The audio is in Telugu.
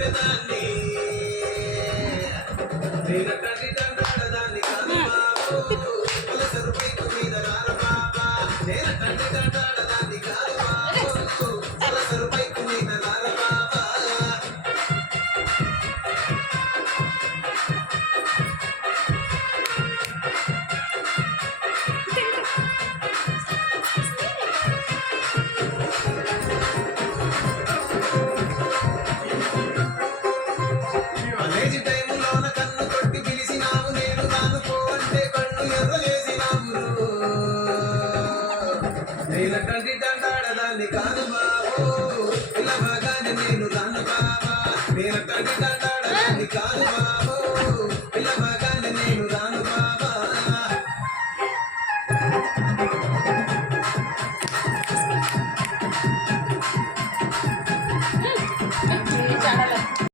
పెట్టేదాన్ని నేను తండ్రి తండ్రాడదాన్ని కాదు బాబు పులసరు బైకు మీద రారు బాబా నేను తండ్రి తండ్రాడదాన్ని కాదు బాబు పులసరు బైకు మీద రారు బాబా కాలేజీ టైములోన కన్ను కొట్టి పిలిచినావు నేను తాను పో అంటే కళ్ళు ఎర్రలేసినావు నేను తండ్రి తండ్రాడదాన్ని కాదు బాబు పిలవగానే నేను రాను బాబా నేను తండ్రి తండ్రాడదాన్ని కాదు బాబా